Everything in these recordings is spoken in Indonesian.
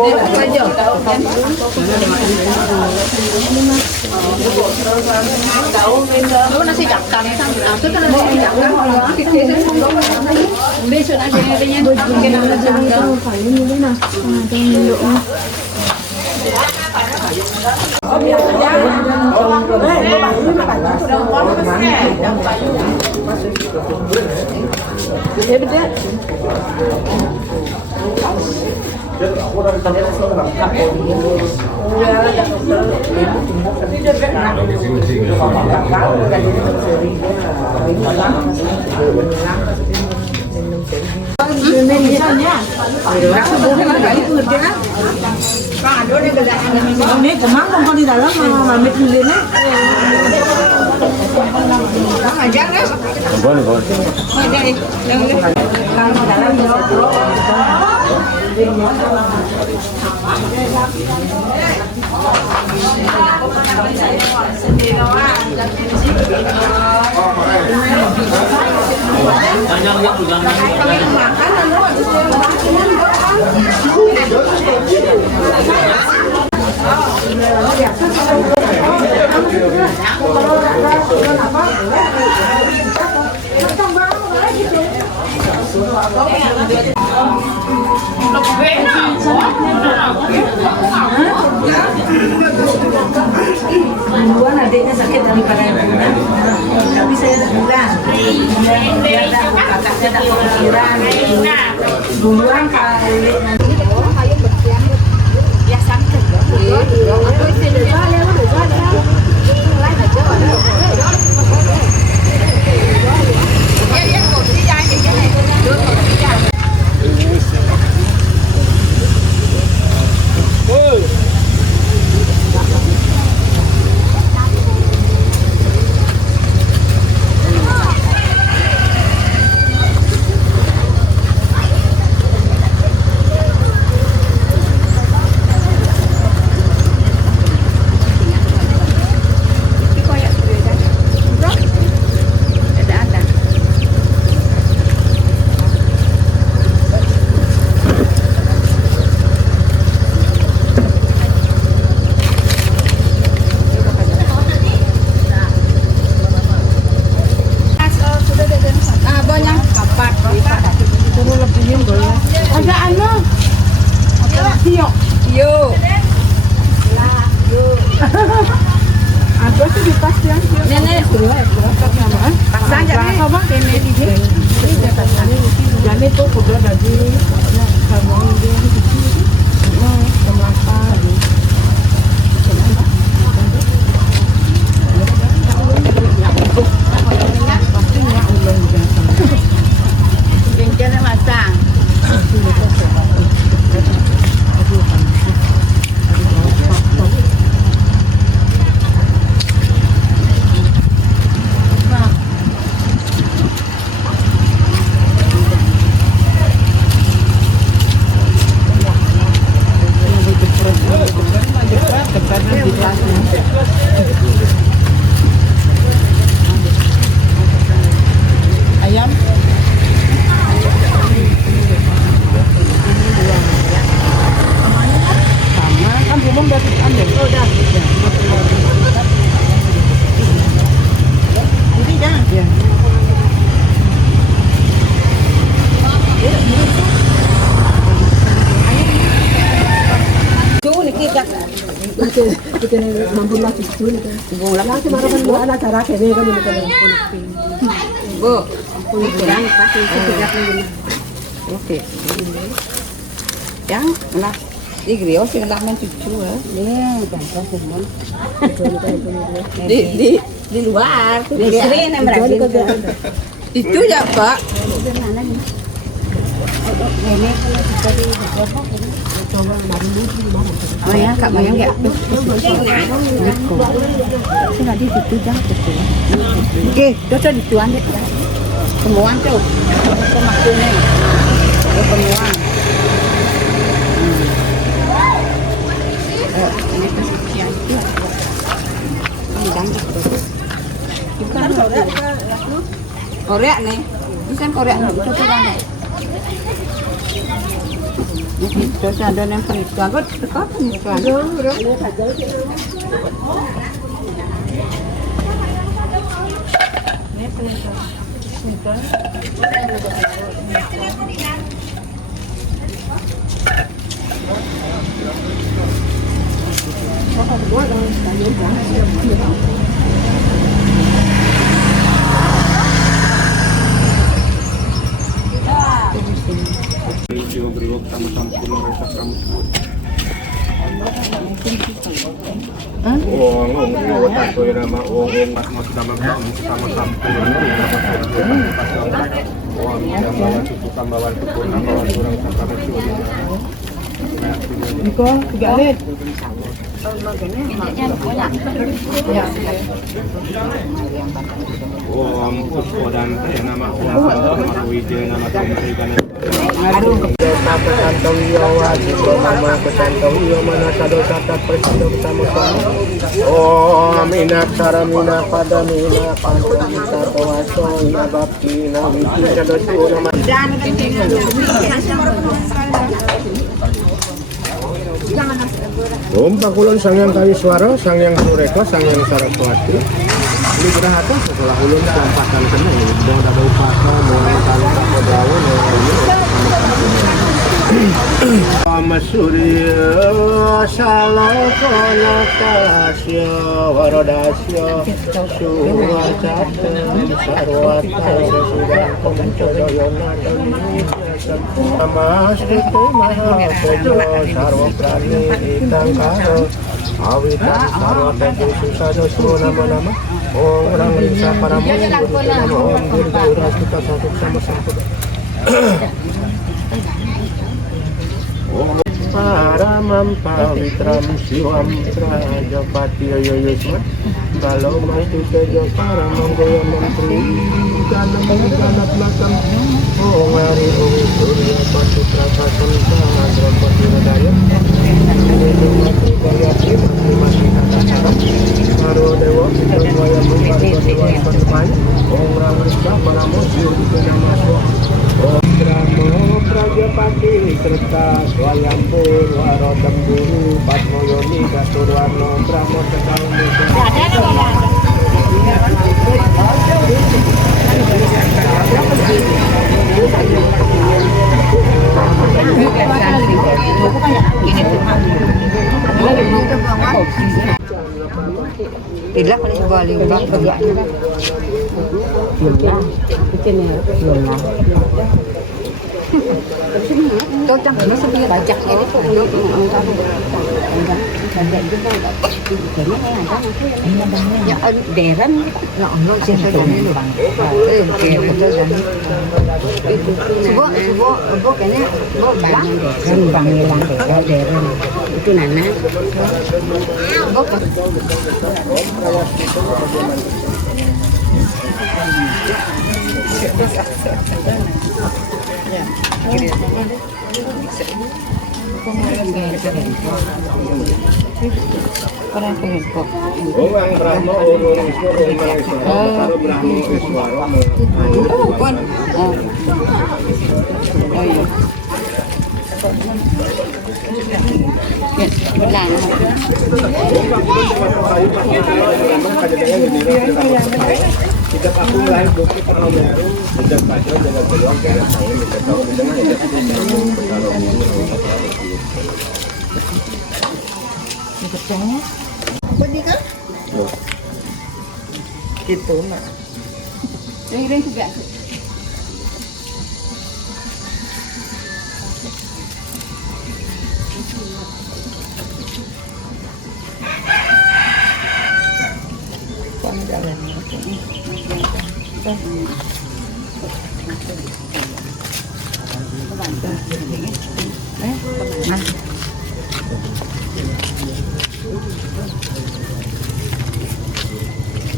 Lu nasi jakang itu kan nasi jakang besok aja yang bikin nasi jakang phải như thế nào cho mình độ Ini kemang kalau di dalam mama amit ini. Boleh, boleh. Duluan adiknya sakit daripada ibunya, tapi saya bilang biar kakaknya tak kepikiran. Duluan kali ya santet kita mampu lagi dulu kan. Lagi marahan buat acara kene kan ini kan. Bu, kurang pakai sekitar ini. Oke. Yang lah di grill sing lah men cucu ya. Gampang semua. Di luar tuh. Di sini mereka. Itu ya, Pak. Ini kalau kita di Depok oh ya, Kak Mayang ya. Sudah di situ dah betul. Oke, cocok di tuan deh. Semuan tuh. Semakinnya. Semuan. Ini kesucian itu. Ini jangan terus. Bukan Korea nih. Ini kan Korea cocok banget. Terus ada yang periksa, kok dekat kan? Niko, 3 lit. Om Puskodante nama Om Marwijaya nama Tumrikan. Tata Santowiyo Wajito Nama Kesantowiyo Manasa Dosa Tak Presido Bersama Sama Om Inaksara Mina Pada Mina Pantamita Tawaso Ina Bakti Nawiti Sadosu Nama Om Pakulon Sangyang Kawiswara Sangyang Sureka Sangyang Saraswati Ini berhati setelah ulun keempatan kena Udah ada upasa Mohon kalung Kodawa Nama Surya Salokona Tasya Warodasya Suwacata Sarwata Sudah Komencodoyona Nama Sriti Mahapejo Sarwa Prani Itangkaro Awitan Sarwa Pejo Susado Suo Nama-nama Om Rang Risa Paramu Om Dirga Uras Kita Satu Sama Satu Paramam Pawitram Siwam Prajapati Yoyosma Kalau Mastu Tejo Paramam Goya Menteri Ganam Ganap Lakam Om Hari Om Surya Patutra Pasanta Drapati Radaya Menteri Gayatri Menteri Mati Kata Kata Haro Dewa Dwaya Bungkar Dewa Patumanya Om Ram Risa Paramo Siwam Nama Om Ramo Prajapati Kerta Swayambur Warodam Guru Patmoyoni Gaturwarno Brahmo Tekal Tidak paling balik bang tegak. Tôi chẳng phải nó sẽ bị chặt cái đè rắn nó sẽ phải đánh nó bằng kèo của tôi đánh bố cái này bố bằng rắn bằng như bằng để đè rắn cái này nè bố cái Om Ang Brahmo Om Iswara Om Iswara Brahmo Iswara con Sejak aku lahir bukti pernah meru, sejak kacau dengan peluang kira saya minta tahu dengan sejak kalau Beli kan? gitu nak. Ring juga.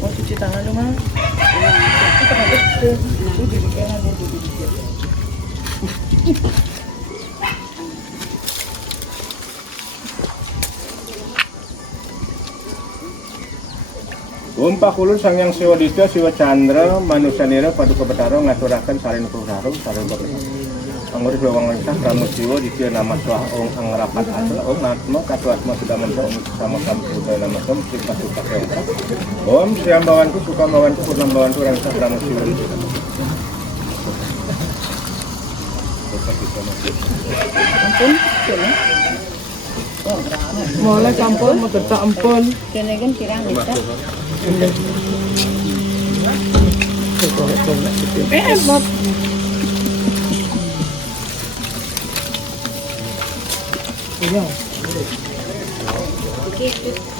Oh, cuci tangan dong, Mas. Om Pakulun Sangyang Siwaditya Siwa Chandra Manusanira Paduka Betaro ngaturaken saring kurharum saring Anggur bawang lengkap ramu siwo di nama suah ong angerapat asal ong natmo katuatmo sudah mentok sama kamu sudah nama som kita suka lengkap. Om siam bawanku suka bawanku purnam bawanku lengkap ramu siwo di Mulai campur, mau tetap ampun. Kene kan kirang kita. Bob.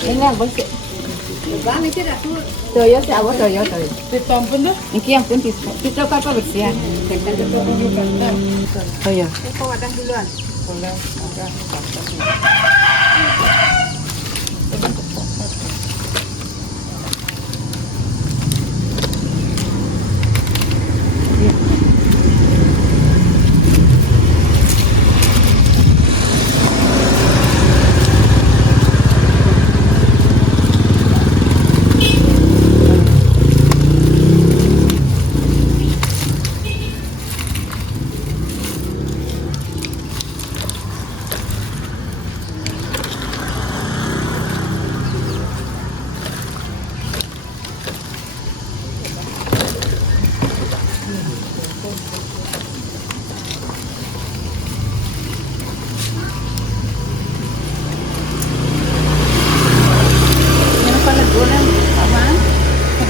Ini apa sih? Toyo sih apa toyo. Tetap ampun dah. Iki yang pun kita apa bersih. Toyo.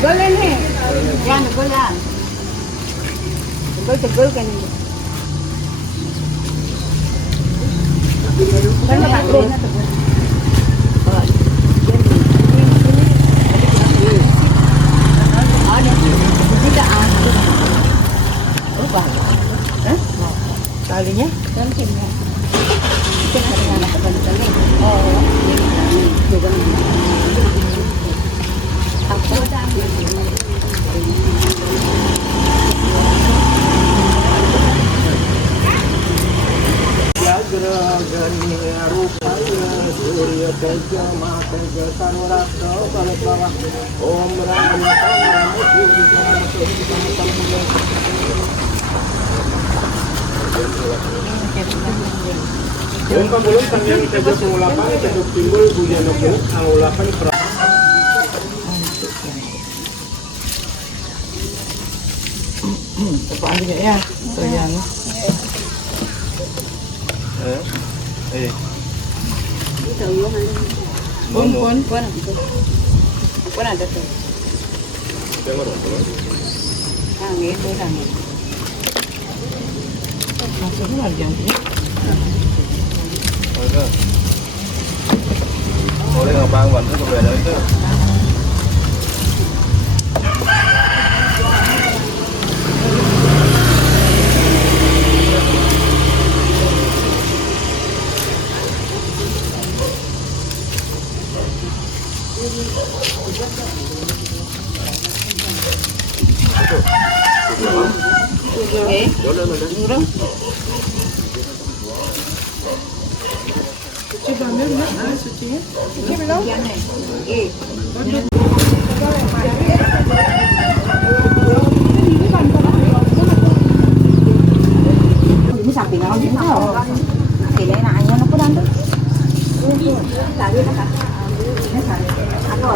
Tegol ini. Yang tegol kan. Tegol kan ini. Kan makan tegol. Talinya? Om pamulung tanyang tegak mengulapan tegak timbul bujan okul angulapan Apaan juga ya? Toyan. Pun. Pun ada tuh. Angin, angin. Masuknya lagi yang ini. Boleh ngapang bantu ke beda itu. Suci banget ya? Sucinya? Suci belum? Ini samping aku juga tahu. Ini nanya aku nanti. Tadi nak. Aku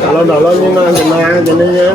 Kalau dalam ini nggak kena jadinya.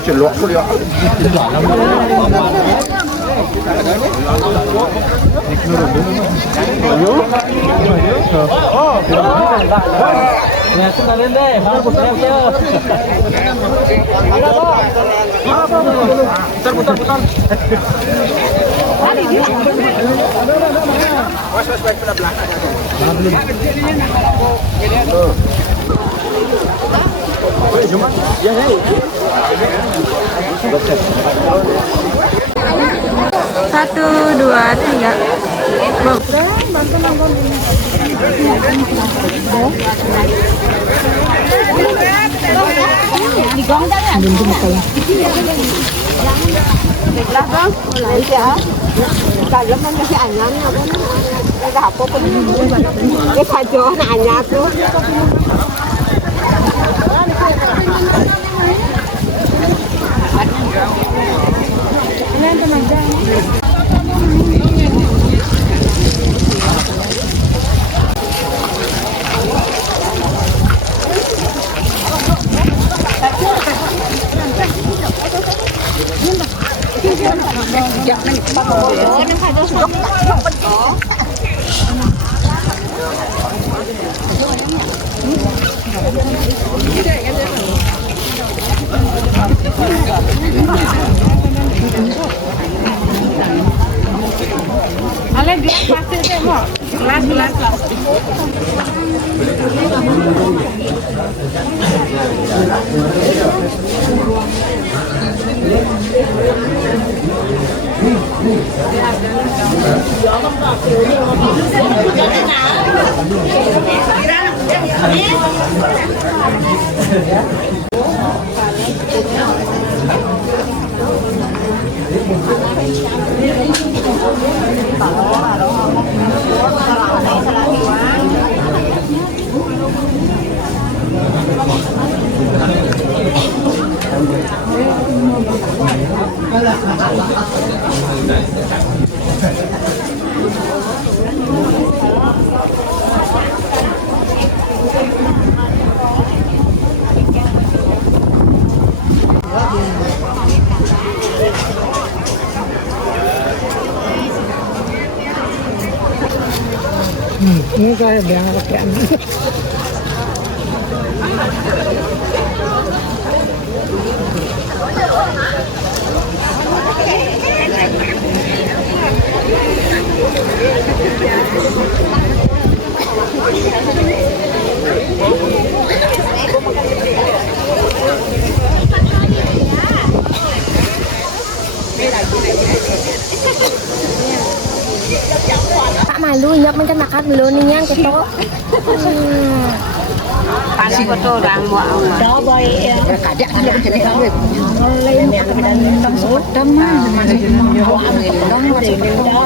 Celok ko ya. Satu, dua, tiga. Ini kayak bilang pakai Tak malu nyok macam makan belum nih yang ketok. Pasti betul orang mau awal. Dah boy ya. Kadang kalau jadi kamu. Lain yang kita minta sepedam mah. Mana mau awal orang masih minta.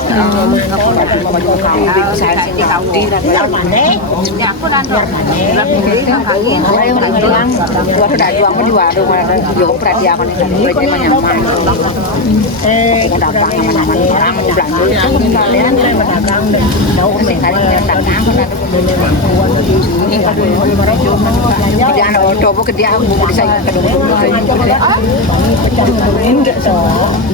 Saya sini kau di mana? Ya aku nanti. Orang yang bilang gua sudah juang di warung mana jual perhatian aku nih. Mereka nyaman. Datang mana-mana orang belanja itu kalian berdagang tahu sekali yang datang karena ini kalau orang cuma kerjaan coba kerja aku mau saya kedua enggak so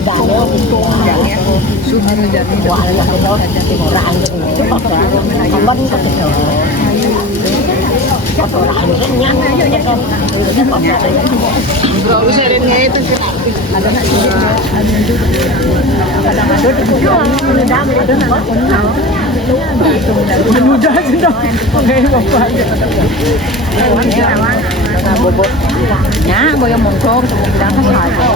dalam jangan sudah jadi wala kalau jadi orang itu kapan ketemu orang nyana aja kan bro usahain itu ada nak ada juga Mudah sudah. Bobot. Nya, boyo mongkok, bilang kan saja.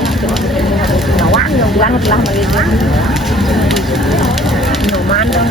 Nawak, bilang telah begitu. Nyoman dong.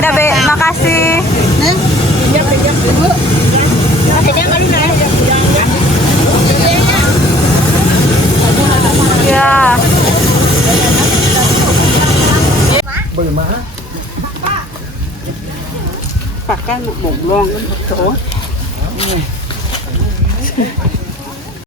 Dabe, makasih. Ya. Pakai một bụng loang chỗ.